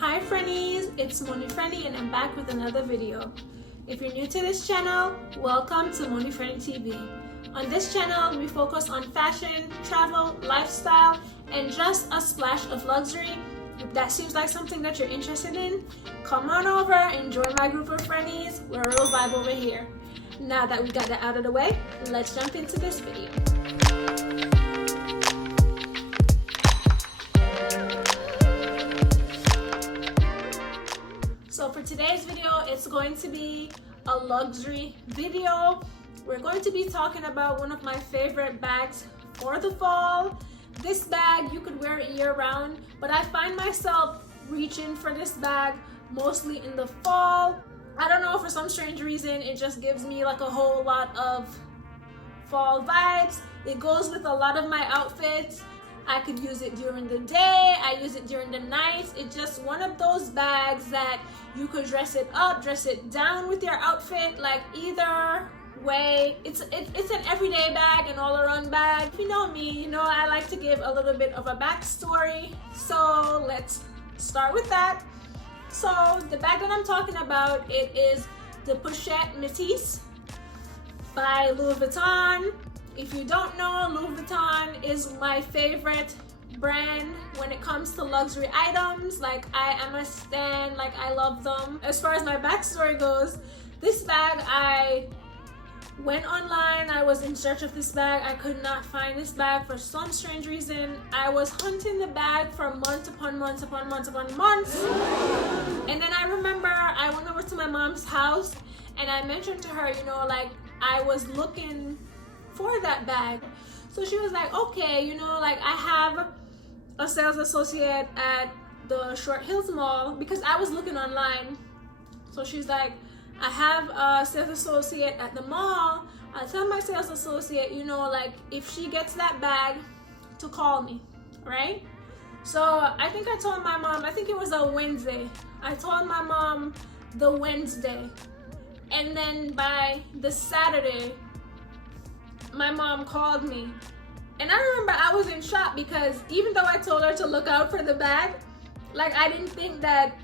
Hi Frennies, it's Moni Frennie and I'm back with another video. If you're new to this channel, welcome to Moni Frennie TV. On this channel, we focus on fashion, travel, lifestyle, and just a splash of luxury. If that seems like something that you're interested in, come on over and join my group of Frennies. We're a real vibe over here. Now that we got that out of the way, let's jump into this video. So for today's video, it's going to be a luxury video. We're going to be talking about one of my favorite bags for the fall. This bag, you could wear it year round, but I find myself reaching for this bag mostly in the fall. I don't know, for some strange reason, it just gives me like a whole lot of fall vibes. It goes with a lot of my outfits. I could use it during the day, I use it during the night. It's just one of those bags that you could dress it up, dress it down with your outfit, like either way. It's an everyday bag, an all-around bag. If you know me, you know I like to give a little bit of a backstory. So let's start with that. So the bag that I'm talking about, it is the Pochette Métis by Louis Vuitton. If you don't know, Louis Vuitton is my favorite brand when it comes to luxury items. Like, I am a stan, like I love them. As far as my backstory goes, this bag, I went online, I was in search of this bag. I could not find this bag for some strange reason. I was hunting the bag for months upon months upon months upon months. And then I remember I went over to my mom's house and I mentioned to her, you know, like I was looking for that bag. So she was like, okay, you know, like I have a sales associate at the Short Hills Mall, because I was looking online. So she's like, I have a sales associate at the mall. I tell my sales associate, you know, like if she gets that bag to call me, right? So I think I told my mom, I think it was a Wednesday. I told my mom the Wednesday, and then by the Saturday, my mom called me. And I remember I was in shock because even though I told her to look out for the bag, like I didn't think that,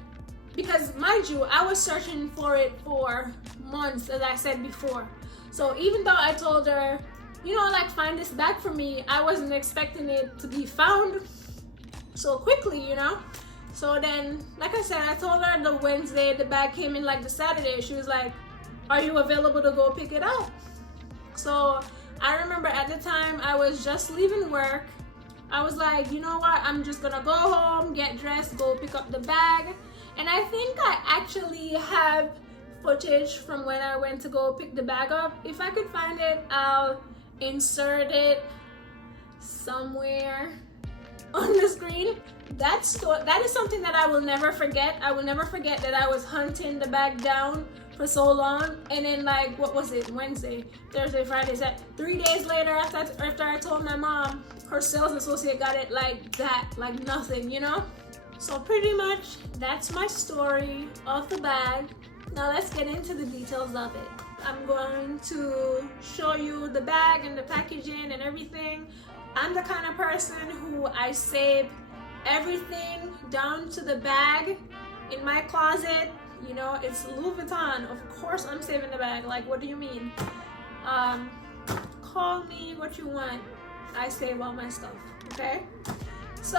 because mind you, I was searching for it for months, as I said before. So even though I told her, you know, like find this bag for me, I wasn't expecting it to be found so quickly, you know? So then, like I said, I told her the Wednesday, the bag came in like the Saturday. She was like, are you available to go pick it up? So I remember at the time I was just leaving work. I was like, you know what, I'm just gonna go home, get dressed, go pick up the bag. And I think I actually have footage from when I went to go pick the bag up. If I could find it, I'll insert it somewhere on the screen. That is something that I will never forget. I will never forget that I was hunting the bag down for so long, and then like, what was it, Wednesday, Thursday, Friday, Saturday, 3 days later after I told my mom, her sales associate got it like that, like nothing, you know? So pretty much that's my story of the bag. Now let's get into the details of it. I'm going to show you the bag and the packaging and everything. I'm the kind of person who I save everything down to the bag in my closet. You know, it's Louis Vuitton. Of course I'm saving the bag. Like, what do you mean? Call me what you want. I save all my stuff, okay? So,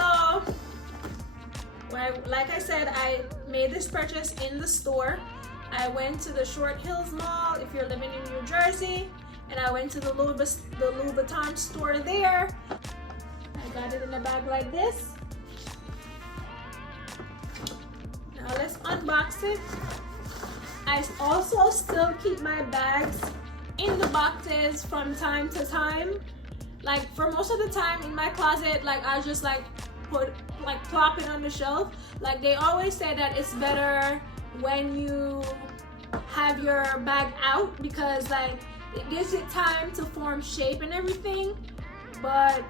like I said, I made this purchase in the store. I went to the Short Hills Mall, if you're living in New Jersey, and I went to the Louis Vuitton store there. I got it in a bag like this. Now let's unbox it. I also still keep my bags in the boxes from time to time. Like for most of the time in my closet, like I just like plop it on the shelf. Like they always say that it's better when you have your bag out, because like it gives it time to form shape and everything. But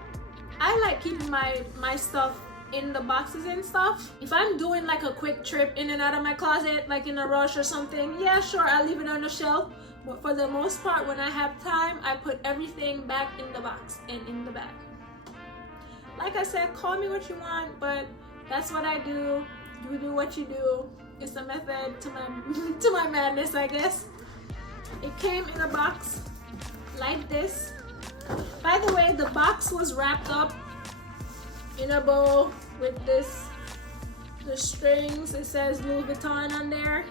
I like keeping my stuff in the boxes and stuff. If I'm doing like a quick trip in and out of my closet, like in a rush or something, yeah, sure, I'll leave it on the shelf. But for the most part, when I have time, I put everything back in the box and in the bag. Like I said, call me what you want, but that's what I do. you do what you do. It's a method to my to my madness, I guess. It came in a box like this. By the way, the box was wrapped up in a bow with the strings. It says Louis Vuitton on there.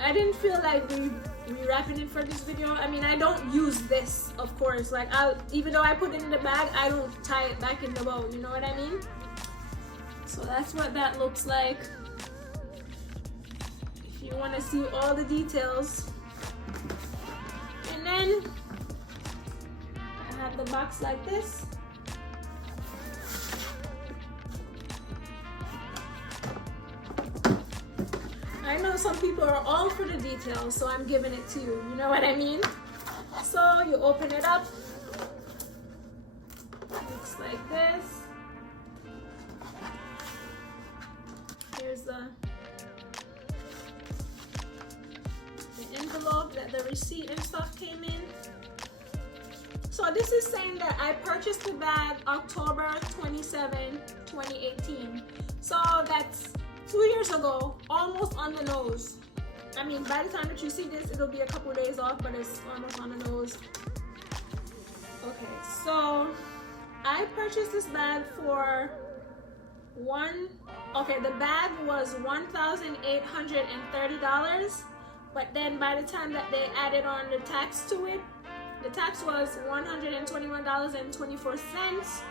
I didn't feel like rewrapping it for this video. I mean, I don't use this, of course. Like, even though I put it in the bag, I don't tie it back in the bow. You know what I mean? So that's what that looks like. If you want to see all the details. And then I have the box like this. I know some people are all for the details, so I'm giving it to you. You know what I mean? So you open it up. Looks like this. Here's the envelope that the receipt and stuff came in. So this is saying that I purchased the bag October 27, 2018. So that's 2 years ago, almost on the nose. I mean, by the time that you see this, it'll be a couple of days off, but it's almost on the nose. Okay, so I purchased this bag for the bag was $1,830, but then by the time that they added on the tax to it, the tax was $121.24.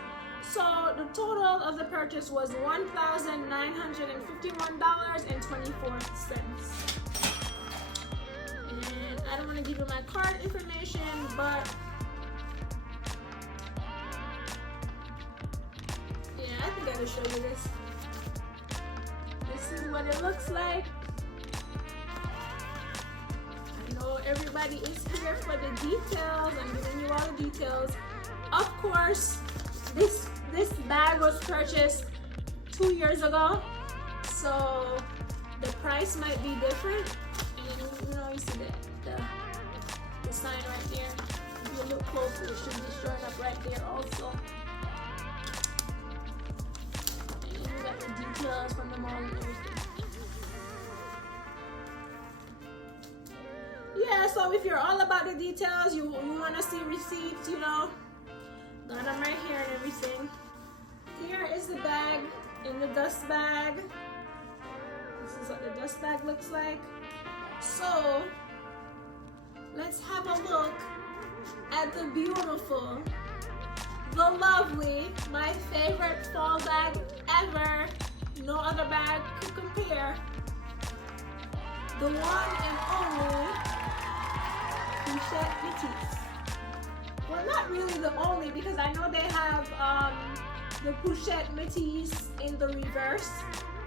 So the total of the purchase was $1,951.24. And I don't want to give you my card information, but yeah, I think I can show you this. This is what it looks like. I know everybody is here for the details. I'm giving you all the details. Of course, this bag was purchased 2 years ago, so the price might be different. And you know, you see the sign right there. If you look closely, it should be showing up right there also. And you got the details from the mall and everything. Yeah, so if you're all about the details, you want to see receipts, you know, got them right here and everything. Here is the bag in the dust bag. This is what the dust bag looks like. So let's have a look at the beautiful, the lovely, my favorite fall bag ever. No other bag could compare. The one and only Pochette Métis. Well, not really the only, because I know they have the Pochette Métis in the reverse,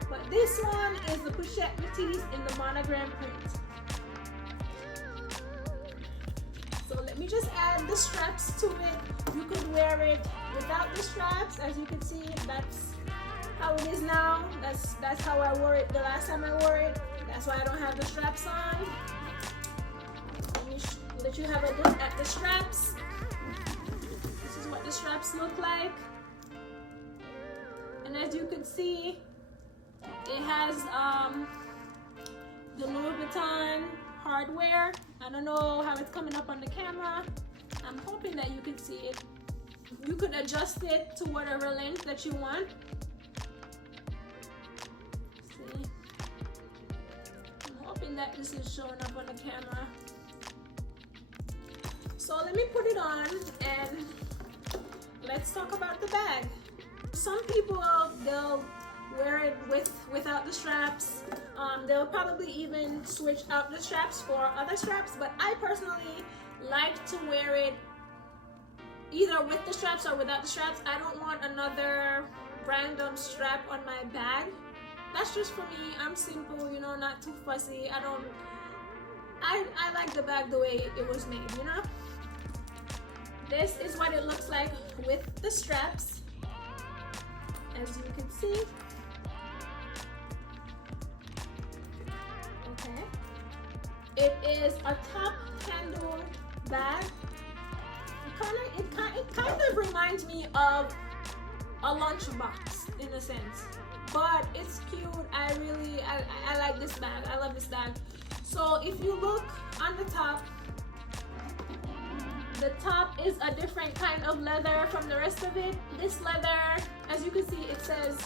but this one is the Pochette Métis in the monogram print. So let me just add the straps to it. You could wear it without the straps. As you can see, that's how it is now. That's how I wore it the last time I wore it. That's why I don't have the straps on. Let me let you have a look at the straps. This is what the straps look like. And as you can see, it has the Louis Vuitton hardware. I don't know how it's coming up on the camera. I'm hoping that you can see it. You could adjust it to whatever length that you want. See? I'm hoping that this is showing up on the camera. So let me put it on and let's talk about the bag. Some people, they'll wear it without the straps. They'll probably even switch out the straps for other straps, but I personally like to wear it either with the straps or without the straps. I don't want another random strap on my bag. That's just for me. I'm simple, you know, not too fussy. I like the bag the way it was made, you know? This is what it looks like with the straps, as you can see. Okay. It is a top handle bag. It kind of reminds me of a lunchbox in a sense, but it's cute. I like this bag. I love this bag. So if you look on the top is a different kind of leather from the rest of it. This leather, as you can see, it says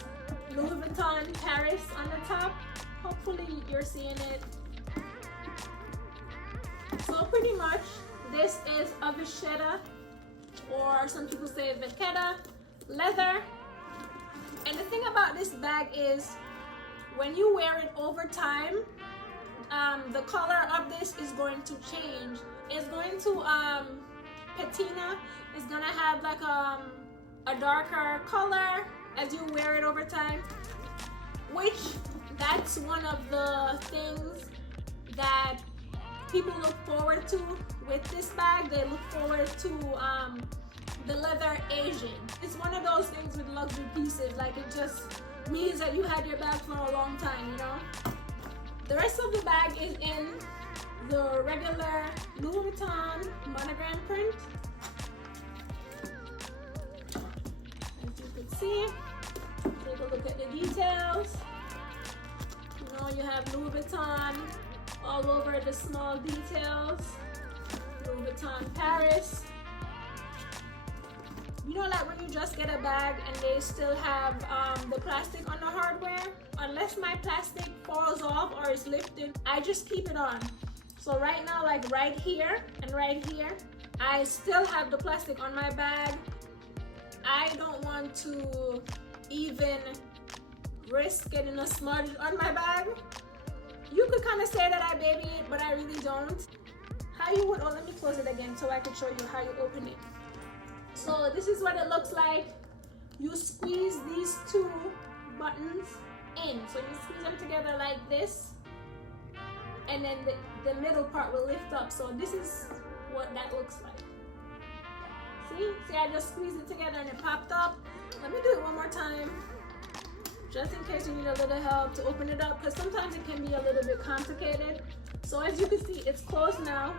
Louis Vuitton Paris on the top. Hopefully you're seeing it. So pretty much this is a vachetta, or some people say vachetta leather. And the thing about this bag is when you wear it over time, the color of this is going to change. It's going to patina. It's gonna have like a darker color as you wear it over time, which that's one of the things that people look forward to with this bag. They look forward to the leather aging. It's one of those things with luxury pieces, like it just means that you had your bag for a long time, you know. The rest of the bag is in the regular Louis Vuitton monogram print. As you can see, take a look at the details. You know, you have Louis Vuitton all over the small details. Louis Vuitton Paris. You know, like when you just get a bag and they still have the plastic on the hardware, unless my plastic falls off or is lifted, I just keep it on. So right now, like right here and right here, I still have the plastic on my bag. I don't want to even risk getting a smudge on my bag. You could kind of say that I baby it, but I really don't. How you would, oh, let me close it again so I can show you how you open it. So this is what it looks like. You squeeze these two buttons in. So you squeeze them together like this, and then the middle part will lift up. So this is what that looks like. See, I just squeezed it together and it popped up. Let me do it one more time, just in case you need a little help to open it up, because sometimes it can be a little bit complicated. So as you can see, it's closed now.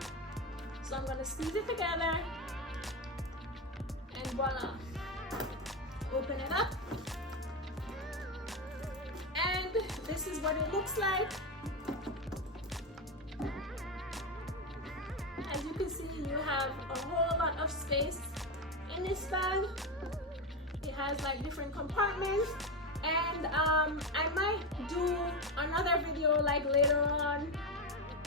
So I'm gonna squeeze it together, and voila, open it up. And this is what it looks like. As you can see, you have a whole lot of space in this bag. It has like different compartments, and I might do another video like later on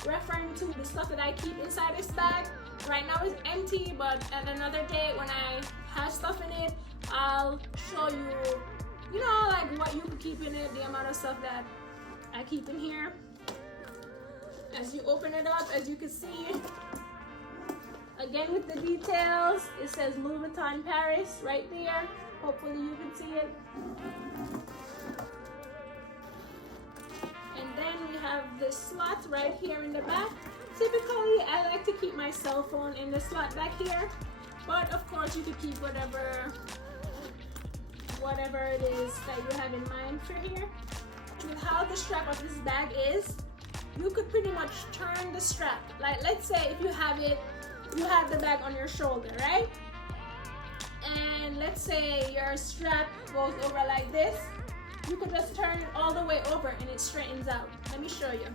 referring to the stuff that I keep inside this bag. Right now it's empty, but at another day when I have stuff in it, I'll show you, you know, like what you can keep in it, the amount of stuff that I keep in here. As you open it up, as you can see, again with the details, it says Louis Vuitton Paris right there. Hopefully you can see it. And then we have this slot right here in the back. Typically, I like to keep my cell phone in the slot back here, but of course you could keep whatever it is that you have in mind for here. With how the strap of this bag is, you could pretty much turn the strap. Like, let's say if you have the bag on your shoulder, right? And let's say your strap goes over like this. You could just turn it all the way over and it straightens out. Let me show you.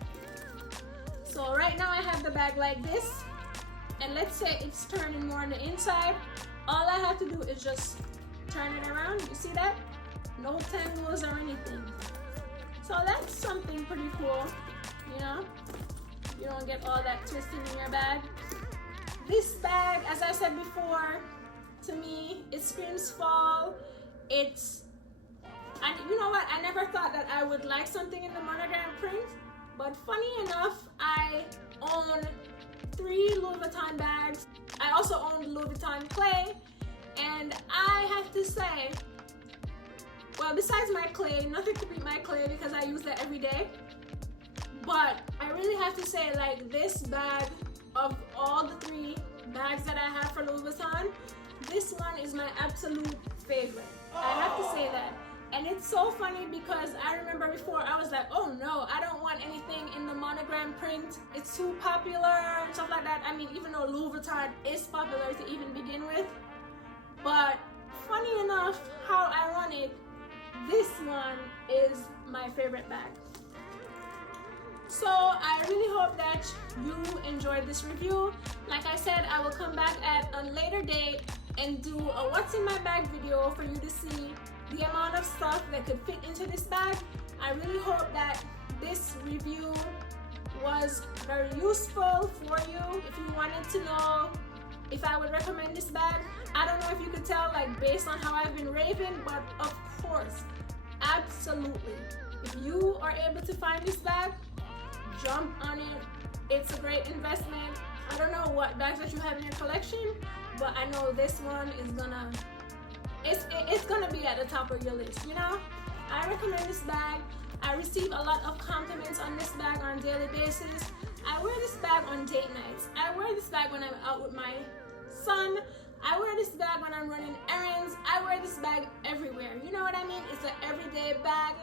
So right now I have the bag like this, and let's say it's turning more on the inside. All I have to do is just turn it around. You see that? No tangles or anything. So that's something pretty cool, you know? You don't get all that twisting in your bag. This bag, as I said before, to me, it screams fall. And you know what? I never thought that I would like something in the monogram print, but funny enough, I own 3 Louis Vuitton bags. I also own Louis Vuitton clay, and I have to say, well, besides my clay, nothing could beat my clay because I use that every day. But I really have to say, like, this bag, of all the 3 bags that I have for Louis Vuitton, this one is my absolute favorite. I have to say that. And it's so funny because I remember before I was like, oh no, I don't want anything in the monogram print. It's too popular and stuff like that. I mean, even though Louis Vuitton is popular to even begin with. But funny enough, how ironic, this one is my favorite bag. So I really hope that you enjoyed this review. Like I said, I will come back at a later date and do a what's in my bag video for you to see the amount of stuff that could fit into this bag. I really hope that this review was very useful for you. If you wanted to know if I would recommend this bag, I don't know if you could tell, like, based on how I've been raving, but of course, absolutely. If you are able to find this bag, jump on it. It's a great investment. I don't know what bags that you have in your collection, but I know this one is gonna, it's gonna be at the top of your list, you know? I recommend this bag. I receive a lot of compliments on this bag on a daily basis. I wear this bag on date nights. I wear this bag when I'm out with my son. I wear this bag when I'm running errands. I wear this bag everywhere. You know what I mean? It's an everyday bag.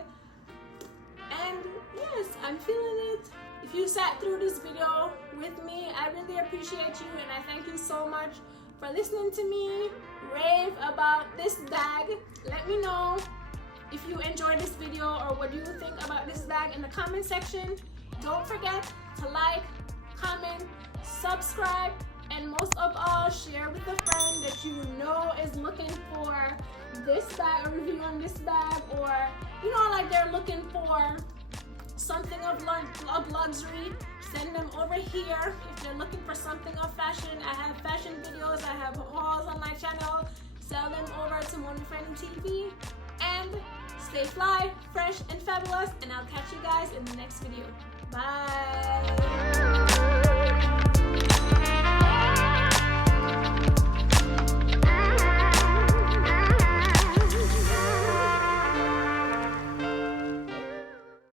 And yes, I'm feeling it. If you sat through this video with me, I really appreciate you, and I thank you so much for listening to me rave about this bag. Let me know if you enjoyed this video or what do you think about this bag in the comment section. Don't forget to like, comment, subscribe, and most of all, share with a friend that you know is looking for this bag, a review on this bag, or you know, like they're looking for something of luxury. Send them over here. If they're looking for something of fashion, I have fashion videos, I have hauls on my channel. Sell them over to Frennies TV. And stay fly, fresh, and fabulous, and I'll catch you guys in the next video. Bye!